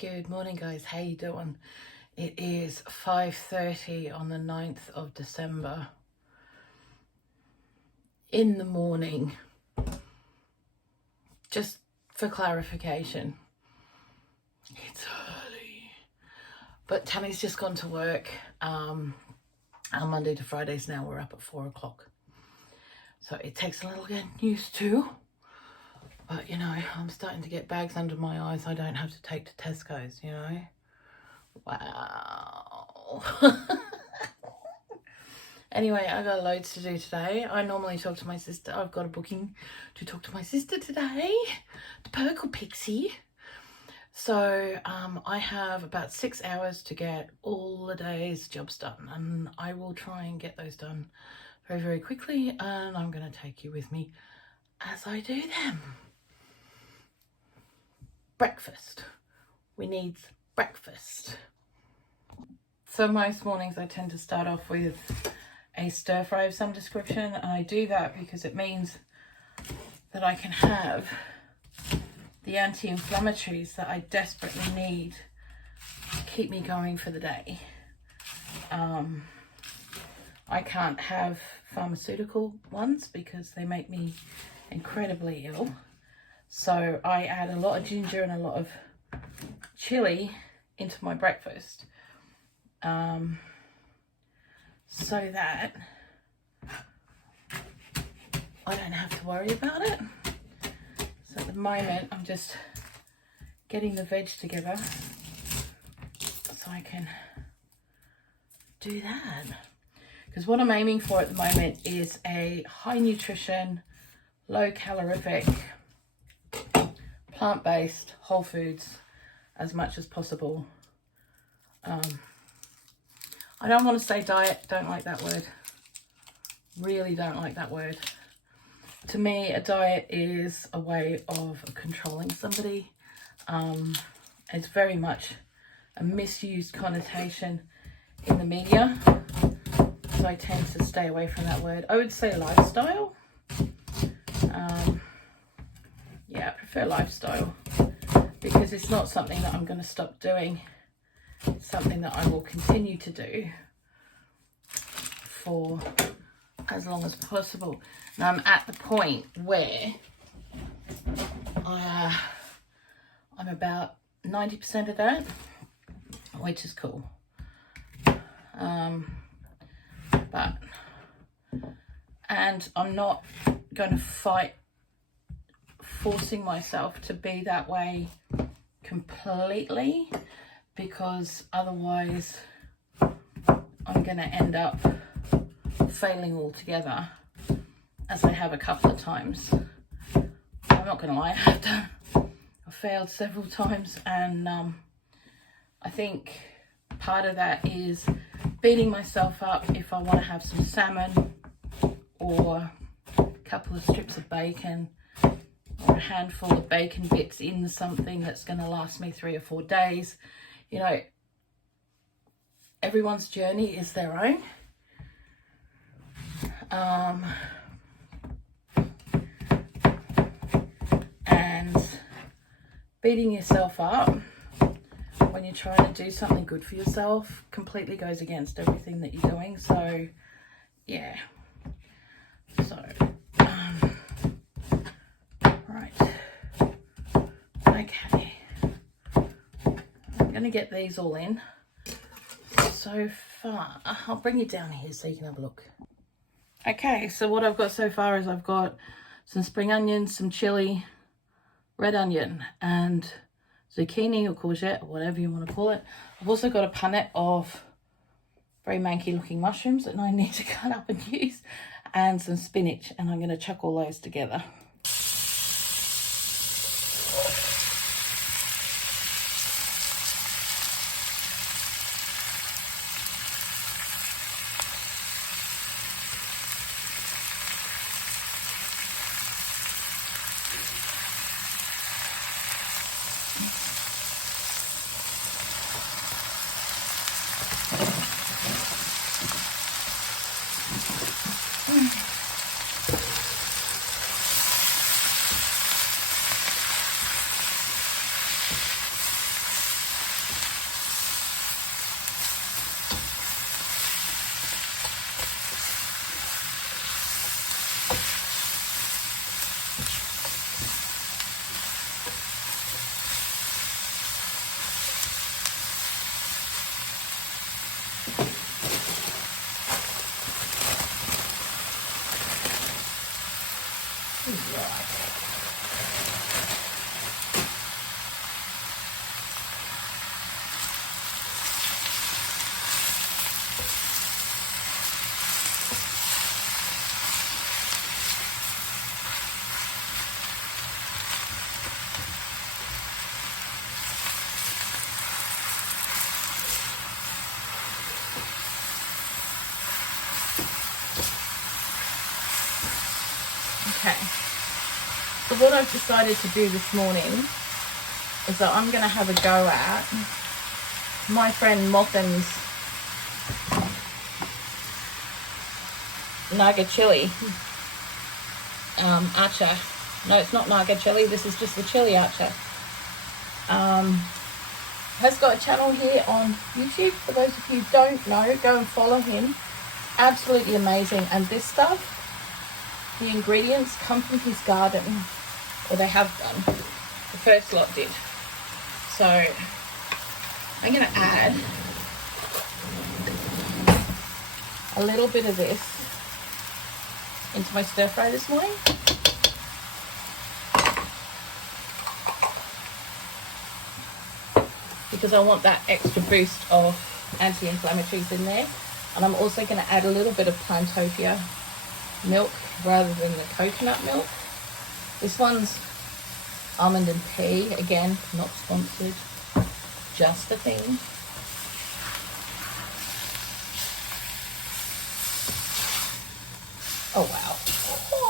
Good morning, guys. How you doing? It is 5:30 on the 9th of December in the morning. Just for clarification, it's early, but Tanny's just gone to work. On Monday to Fridays now we're up at 4 o'clock, so it takes a little getting used to. But, you know, I'm starting to get bags under my eyes I don't have to take to Tesco's, you know. Wow. Anyway, I got loads to do today. I normally talk to my sister. I've got a booking to talk to my sister today, the Purple Pixie. So I have about 6 hours to get all the day's jobs done, and I will try and get those done very, very quickly, and I'm going to take you with me as I do them. Breakfast. We need breakfast. So most mornings I tend to start off with a stir fry of some description, and I do that because it means that I can have the anti-inflammatories that I desperately need to keep me going for the day. I can't have pharmaceutical ones because they make me incredibly ill. So I add a lot of ginger and a lot of chili into my breakfast, so that I don't have to worry about it. So at the moment I'm just getting the veg together so I can do that. Because what I'm aiming for at the moment is a high nutrition, low calorific, plant-based, whole foods as much as possible. I don't want to say diet, don't like that word. Really don't like that word. To me, a diet is a way of controlling somebody. It's very much a misused connotation in the media, so I tend to stay away from that word. I would say lifestyle. Yeah, I prefer lifestyle because it's not something that I'm going to stop doing. It's something that I will continue to do for as long as possible. Now I'm at the point where I'm about 90% of that, which is cool. And I'm not going to fight forcing myself to be that way completely, because otherwise I'm going to end up failing altogether, as I have a couple of times. I'm not going to lie, I've failed several times, and I think part of that is beating myself up if I want to have some salmon or a couple of strips of bacon or a handful of bacon bits in something that's going to last me 3 or 4 days. You know, everyone's journey is their own. And beating yourself up when you're trying to do something good for yourself completely goes against everything that you're doing. So, yeah. So, right. Okay. I'm going to get these all in. So far, I'll bring you down here so you can have a look. Okay, so what I've got so far is I've got some spring onions, some chili, red onion, and zucchini or courgette, or whatever you want to call it. I've also got a punnet of very manky looking mushrooms that I need to cut up and use, and some spinach, and I'm going to chuck all those together. Okay, so what I've decided to do this morning is that I'm going to have a go at my friend Mawnin's Naga chili acha. No, it's not Naga chili, this is just the chili acha. Has got a channel here on YouTube. For those of you who don't know, go and follow him. Absolutely amazing. And this stuff, the ingredients come from his garden, or they have done. The first lot did. So I'm going to add a little bit of this into my stir fry this morning. Because I want that extra boost of anti-inflammatories in there. And I'm also going to add a little bit of Plantopia milk rather than the coconut milk. This one's almond and pea, again, not sponsored, just a thing. Oh wow,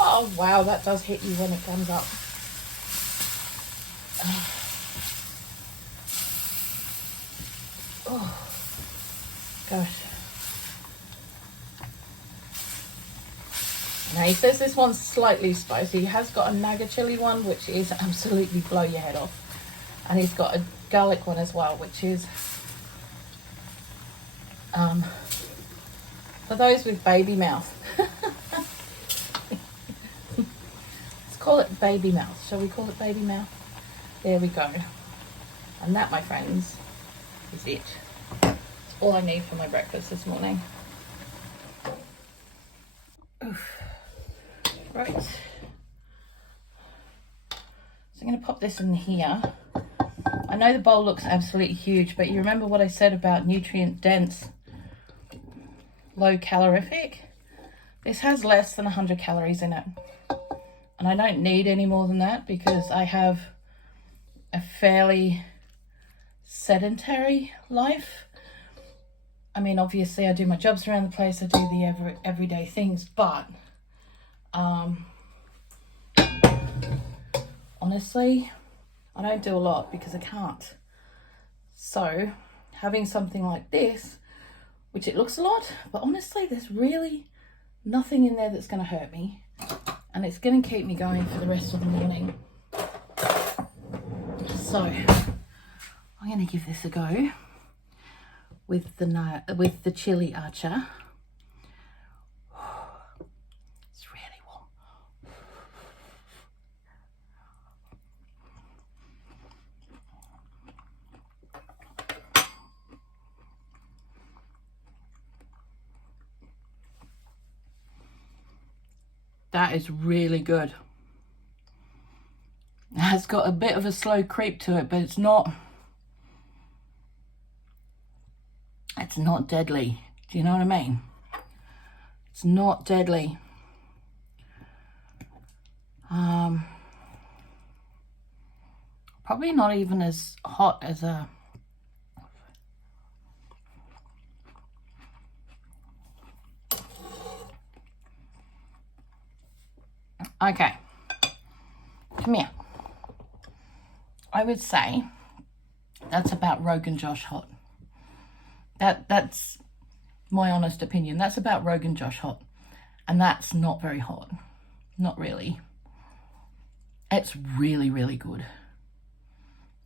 oh wow, that does hit you when it comes up. Oh gosh. Now he says this one's slightly spicy. He has got a Naga chili one, which is absolutely blow your head off. And he's got a garlic one as well, which is for those with baby mouth. Let's call it baby mouth. Shall we call it baby mouth? There we go. And that, my friends, is it. It's all I need for my breakfast this morning. Oof. Right, so I'm going to pop this in here. I know the bowl looks absolutely huge, but you remember what I said about nutrient dense, low calorific? This has less than 100 calories in it, and I don't need any more than that because I have a fairly sedentary life. I mean, obviously I do my jobs around the place, I do the everyday things, but honestly, I don't do a lot because I can't. So having something like this, which it looks a lot, but honestly there's really nothing in there that's going to hurt me, and it's going to keep me going for the rest of the morning. So I'm going to give this a go with the chili acha. It's really warm. That is really good. It has got a bit of a slow creep to it, but it's not deadly. Do you know what I mean? It's not deadly. Probably not even as hot as a okay, come here. I would say that's about Rogan Josh hot. That's my honest opinion. That's about Rogan Josh hot, and that's not very hot. Not really. It's really, really good.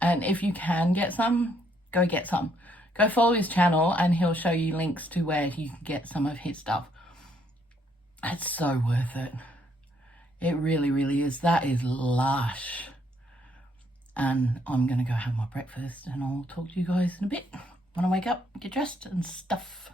And if you can get some, go get some. Go follow his channel and he'll show you links to where you can get some of his stuff. It's so worth it. It really, really is. That is lush. And I'm going to go have my breakfast and I'll talk to you guys in a bit when I wake up, get dressed and stuff.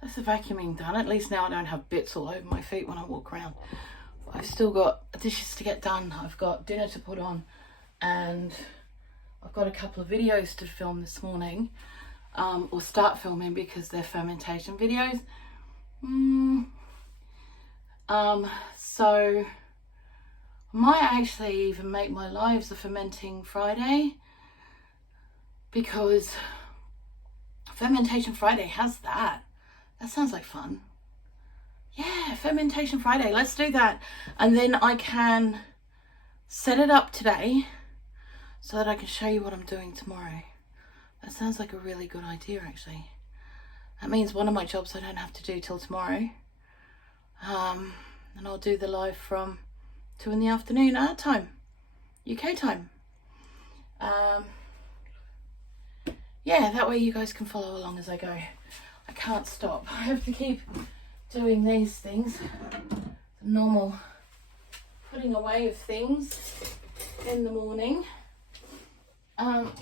that's the vacuuming done. At least now I don't have bits all over my feet when I walk around. I've still got dishes to get done. I've got dinner to put on, and I've got a couple of videos to film this morning, or start filming because they're fermentation videos. So I might actually even make my lives a fermenting Friday, because Fermentation Friday has that. That sounds like fun. Yeah, Fermentation Friday, let's do that. And then I can set it up today so that I can show you what I'm doing tomorrow. That sounds like a really good idea, actually. That means one of my jobs I don't have to do till tomorrow. And I'll do the live from 2 in the afternoon our time, UK time. Yeah, that way you guys can follow along as I go. I can't stop. I have to keep doing these things. The normal putting away of things in the morning. Oh.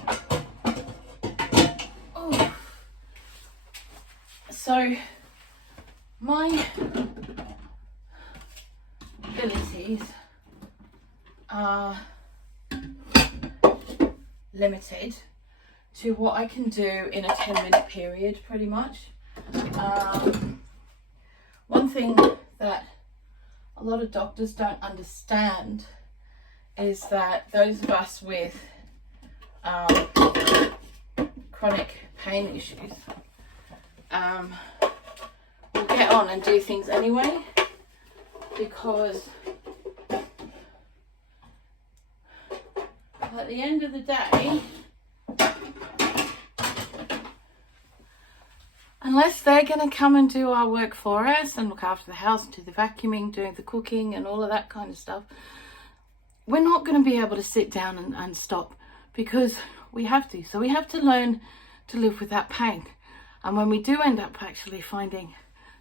So my abilities are limited to what I can do in a 10-minute period, pretty much. One thing that a lot of doctors don't understand is that those of us with chronic pain issues will get on and do things anyway, because at the end of the day, unless they're going to come and do our work for us and look after the house and do the vacuuming, doing the cooking and all of that kind of stuff, we're not going to be able to sit down and stop, because we have to. So we have to learn to live with that pain. And when we do end up actually finding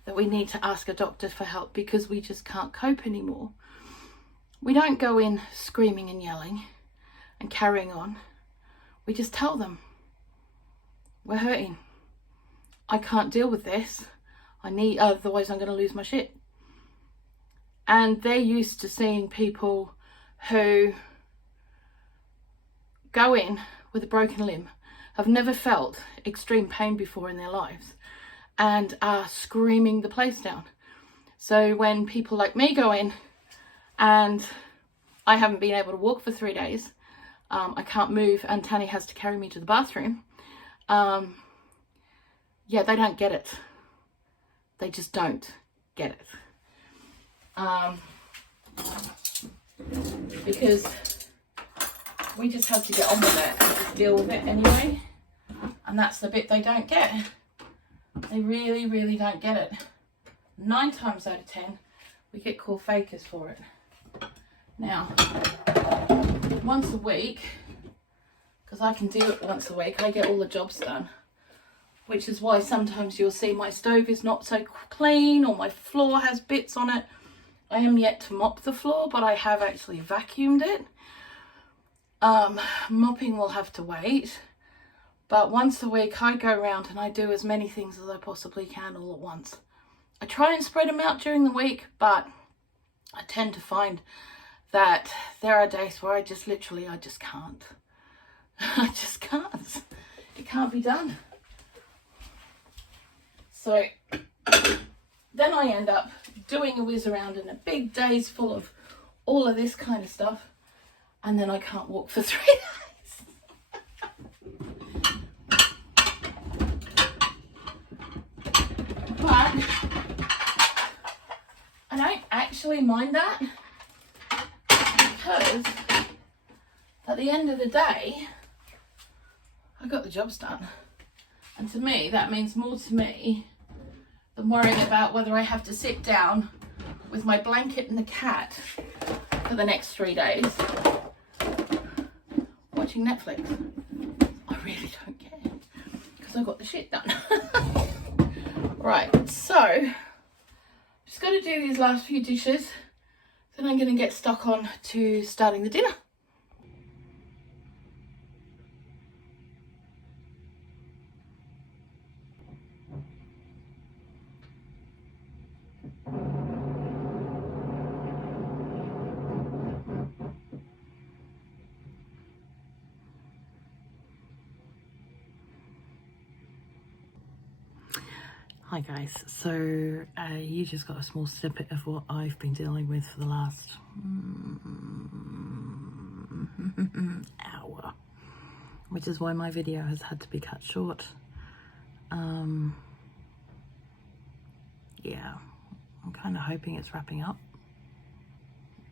that we need to ask a doctor for help because we just can't cope anymore, we don't go in screaming and yelling and carrying on. We just tell them, we're hurting. I can't deal with this. Otherwise I'm going to lose my shit. And they're used to seeing people who go in with a broken limb, have never felt extreme pain before in their lives, and are screaming the place down. So when people like me go in and I haven't been able to walk for 3 days, I can't move, and Tanny has to carry me to the bathroom, yeah, they don't get it. They just don't get it. Because we just have to get on with it and just deal with it anyway. And that's the bit they don't get. They really, really don't get it. 9 times out of 10, we get called fakers for it. Now, once a week, because I can do it once a week, I get all the jobs done. Which is why sometimes you'll see my stove is not so clean, or my floor has bits on it. I am yet to mop the floor, but I have actually vacuumed it. Mopping will have to wait. But once a week I go around and I do as many things as I possibly can all at once. I try and spread them out during the week, but I tend to find that there are days where I just can't. I just can't. It can't be done. So then I end up doing a whiz around in a big days full of all of this kind of stuff, and then I can't walk for 3 days. But I don't actually mind that, because at the end of the day, I got the jobs done. And to me, that means more to me than worrying about whether I have to sit down with my blanket and the cat for the next 3 days watching Netflix. I really don't care, because I got the shit done. Right, so just got to do these last few dishes, then I'm going to get stuck on to starting the dinner. Hi guys, so you just got a small snippet of what I've been dealing with for the last hour, which is why my video has had to be cut short. Yeah, I'm kind of hoping it's wrapping up,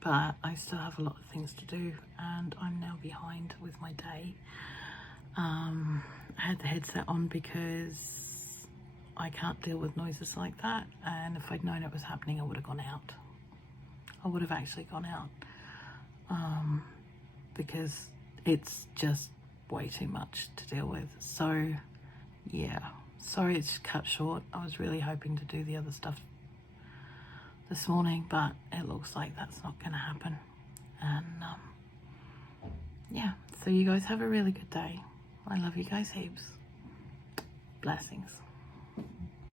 but I still have a lot of things to do and I'm now behind with my day. I had the headset on because I can't deal with noises like that, and if I'd known it was happening I would have gone out. I would have actually gone out because it's just way too much to deal with. So yeah, sorry it's cut short. I was really hoping to do the other stuff this morning, but it looks like that's not going to happen. And yeah, so you guys have a really good day. I love you guys heaps. Blessings.